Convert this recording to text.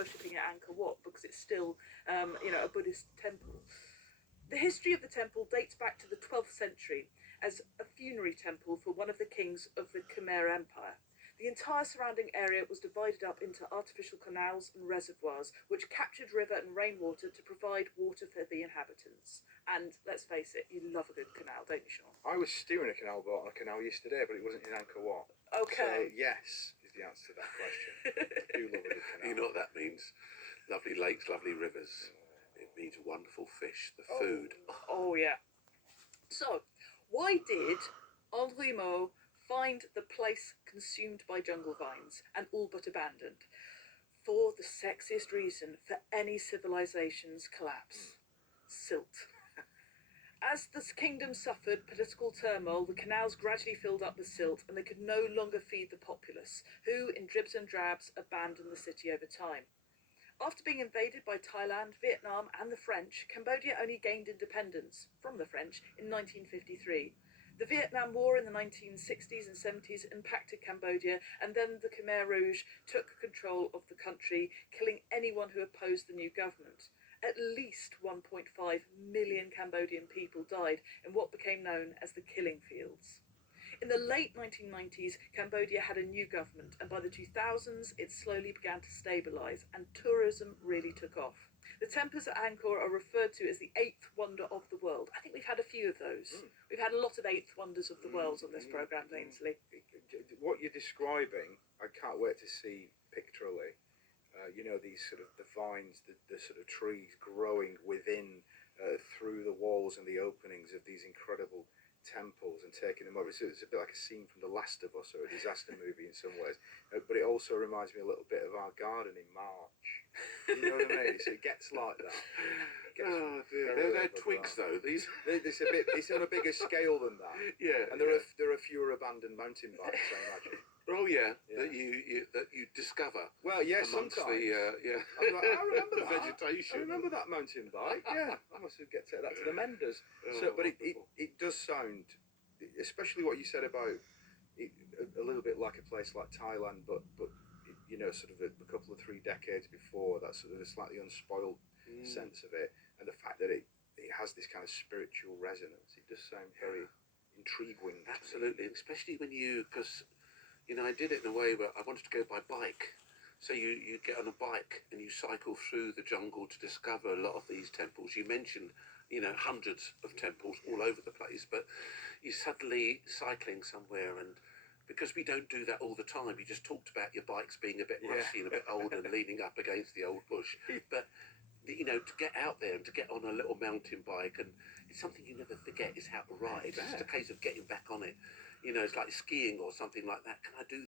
worshipping at Angkor Wat because it's still, a Buddhist temple. The history of the temple dates back to the 12th century as a funerary temple for one of the kings of the Khmer Empire. The entire surrounding area was divided up into artificial canals and reservoirs, which captured river and rainwater to provide water for the inhabitants. And let's face it, you love a good canal, don't you, Sean? I was stewing a canal boat on a canal yesterday, but it wasn't in Angkor Wat. Okay. So, yes, is the answer to that question. I do love a good canal. You know what that means? Lovely lakes, lovely rivers. It means wonderful fish, the food. Oh, yeah. So, why did Henri Mot find the place consumed by jungle vines and all but abandoned? For the sexiest reason for any civilization's collapse: silt. As the kingdom suffered political turmoil, the canals gradually filled up with silt and they could no longer feed the populace, who, in dribs and drabs, abandoned the city over time. After being invaded by Thailand, Vietnam and the French, Cambodia only gained independence from the French in 1953. The Vietnam War in the 1960s and 70s impacted Cambodia, and then the Khmer Rouge took control of the country, killing anyone who opposed the new government. At least 1.5 million Cambodian people died in what became known as the Killing Fields. In the late 1990s, Cambodia had a new government, and by the 2000s, it slowly began to stabilise, and tourism really took off. The temples at Angkor are referred to as the eighth wonder of the world. I think we've had a few of those. We've had a lot of eighth wonders of the world on this programme, Ainsley. What you're describing, I can't wait to see pictorially. These sort of the vines, the sort of trees growing within, through the walls and the openings of these incredible temples and taking them over. It's a bit like a scene from The Last of Us or a disaster movie in some ways, but it also reminds me a little bit of our garden in March. You know what I mean? So it gets like that. Oh dear, they're twigs though. These. It's on a bigger scale than that. Yeah. And there are fewer abandoned mountain bikes, I imagine. Oh yeah, Yeah. that you discover. Well, yeah, amongst sometimes. the I remember the that. vegetation. I remember that mountain bike. Yeah, I must take that to the menders. Oh, But it wonderful. does sound, especially what you said about it, a little bit like a place like Thailand, but sort of a couple of 3 decades before, that sort of a slightly unspoiled sense of it, and the fact that it has this kind of spiritual resonance. It does sound very intriguing. Absolutely, especially when because I did it in a way where I wanted to go by bike. So you get on a bike and you cycle through the jungle to discover a lot of these temples. You mentioned, hundreds of temples all over the place, but you're suddenly cycling somewhere, and because we don't do that all the time, you just talked about your bikes being a bit rusty and a bit old and leaning up against the old bush. But, to get out there and to get on a little mountain bike, and it's something you never forget is how to ride. It's just a case of getting back on it. It's like skiing or something like that. Can I do